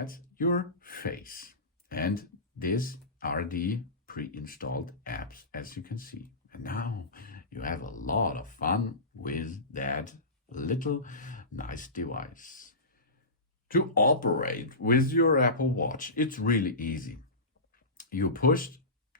that's your face. And these are the pre-installed apps, as you can see. And now you have a lot of fun with that little nice device. To operate with your Apple Watch, it's really easy. You push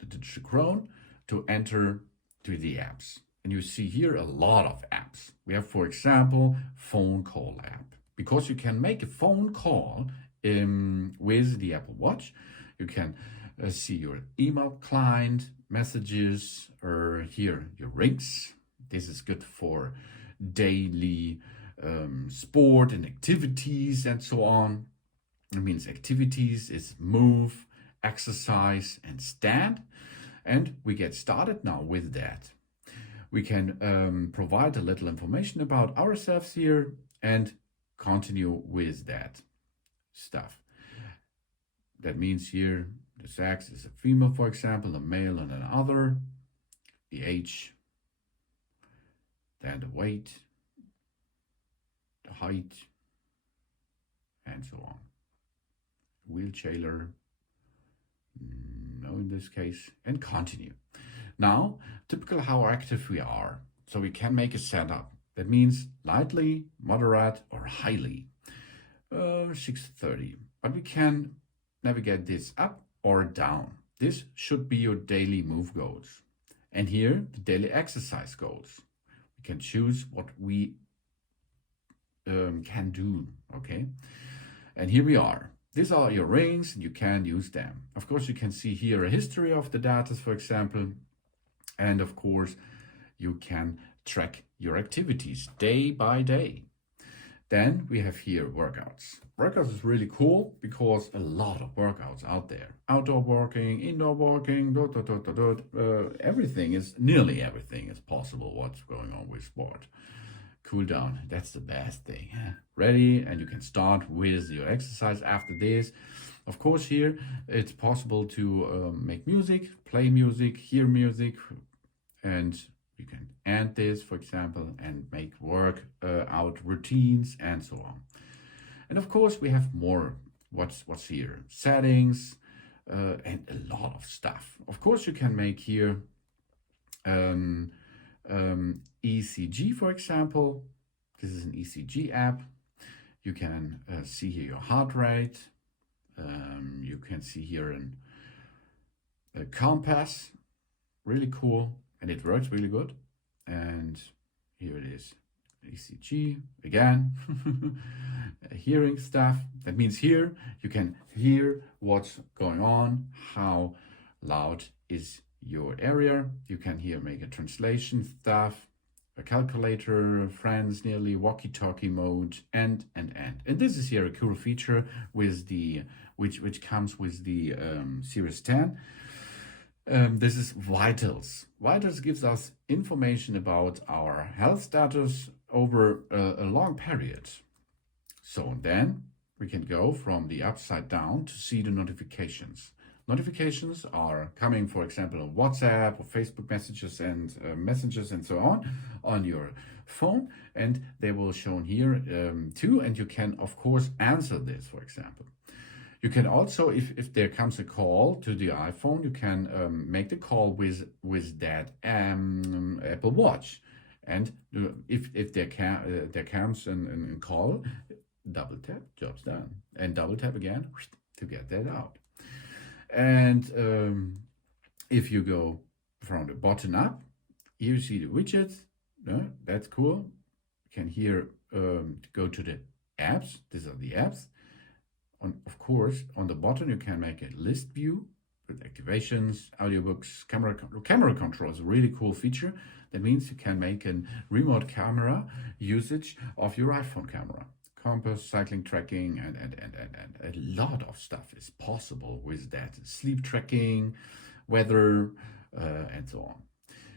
the digital crown to enter to the apps. And you see here a lot of apps. We have, for example, phone call app. Because you can make a phone call with the Apple Watch, you can see your email client, messages, or here your rings. This is good for daily sport and activities and so on. It means activities is move, exercise, and stand. And we get started now with that. We can provide a little information about ourselves here and continue with that stuff. That means here the sex is a female, for example, a male and another, the age, then the weight, the height, and so on. Wheelchair, no in this case, and continue. Now, typical how active we are. So we can make a setup. That means lightly, moderate, or highly. 6:30. But we can navigate this up or down. This should be your daily move goals. And here, the daily exercise goals. We can choose what we can do, okay? And here we are. These are your rings, and you can use them. Of course, you can see here a history of the data, for example. And of course, you can track your activities day by day. Then we have here workouts. Workouts is really cool because a lot of workouts out there. Outdoor working, indoor working, nearly everything is possible what's going on with sport. Cool down, that's the best thing. Ready, and you can start with your exercise after this. Of course, here it's possible to make music, play music, hear music, and you can end this, for example, and make work out routines and so on. And of course, we have more. What's here? Settings and a lot of stuff. Of course, you can make here ECG, for example. This is an ECG app. You can see here your heart rate. You can see here a compass. Really cool. And it works really good. And here it is, ECG again, hearing stuff. That means here you can hear what's going on, how loud is your area. You can here make a translation stuff, a calculator, friends nearly, walkie-talkie mode, and. And this is here a cool feature with the which comes with the Series 10. This is Vitals. Vitals gives us information about our health status over a long period. So then we can go from the upside down to see the notifications. Notifications are coming, for example, on WhatsApp or Facebook messages and so on your phone, and they will shown here too. And you can, of course, answer this, for example. You can also, if there comes a call to the iPhone, you can make the call with that Apple Watch. And if there comes a call, double tap, job's done. And double tap again to get that out. And if you go from the bottom up, here you see the widgets. That's cool. You can here go to the apps. These are the apps. Of course, on the bottom, you can make a list view with activations, audiobooks, camera control is a really cool feature. That means you can make a remote camera usage of your iPhone camera. Compass, cycling tracking, and a lot of stuff is possible with that. Sleep tracking, weather, and so on.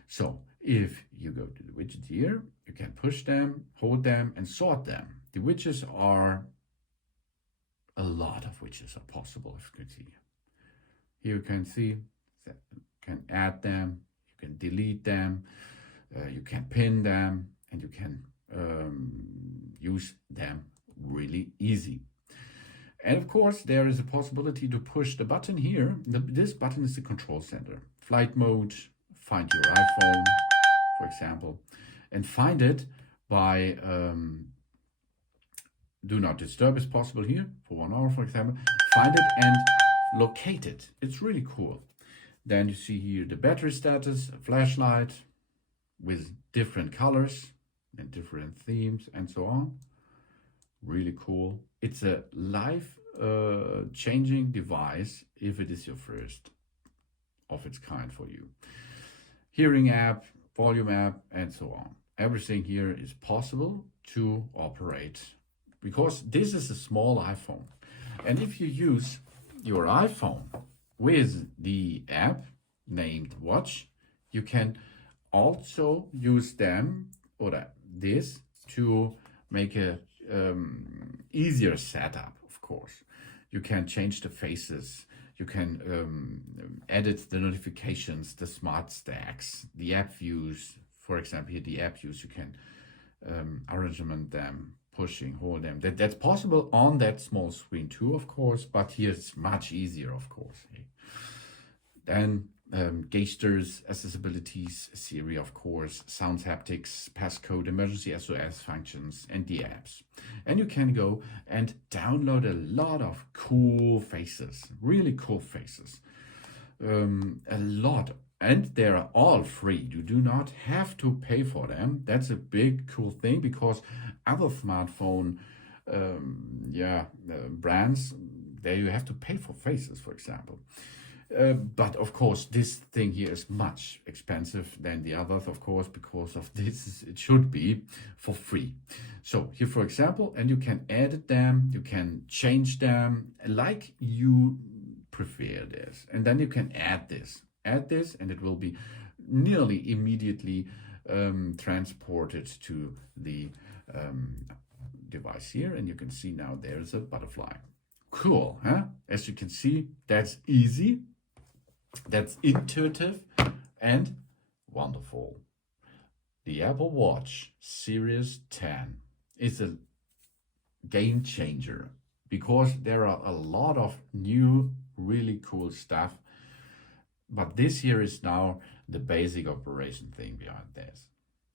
So if you go to the widgets here, you can push them, hold them, and sort them. The widgets are a lot of widgets are possible, if you can see. Here you can see that you can add them, you can delete them, you can pin them, and you can use them really easy. And of course, there is a possibility to push the button here. This button is the control center. Flight mode, find your iPhone, for example, and find it by do not disturb is possible here for 1 hour, for example. Find it and locate it. It's really cool. Then you see here the battery status, a flashlight with different colors and different themes and so on. Really cool. It's a life changing device if it is your first of its kind for you. Hearing app, volume app, and so on. Everything here is possible to operate because this is a small iPhone. And if you use your iPhone with the app named Watch, you can also use them or this to make a easier setup. Of course, you can change the faces, you can edit the notifications, the smart stacks, the app views. For example, here the app views, you can arrangement them, pushing, hold them. That's possible on that small screen too, of course, but here it's much easier, of course. Then gestures, accessibilities, Siri, of course, sounds, haptics, passcode, emergency SOS functions, and the apps. And you can go and download a lot of cool faces, really cool faces. A lot. And they're all free. You do not have to pay for them. That's a big cool thing because other smartphone brands, there you have to pay for faces, for example. But of course, this thing here is much expensive than the others, of course, because of this, it should be for free. So here, for example, and you can edit them, you can change them like you prefer this. And then you can add this, and it will be nearly immediately transported to the device here. And you can see now there's a butterfly. Cool, huh? As you can see, that's easy. That's intuitive and wonderful. The Apple Watch Series 10 is a game changer because there are a lot of new, really cool stuff. But this here is now the basic operation thing behind this.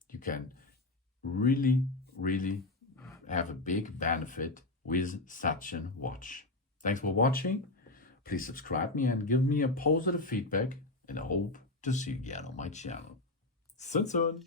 You can really, really have a big benefit with such a watch. Thanks for watching. Please subscribe me and give me a positive feedback, and I hope to see you again on my channel. See you soon.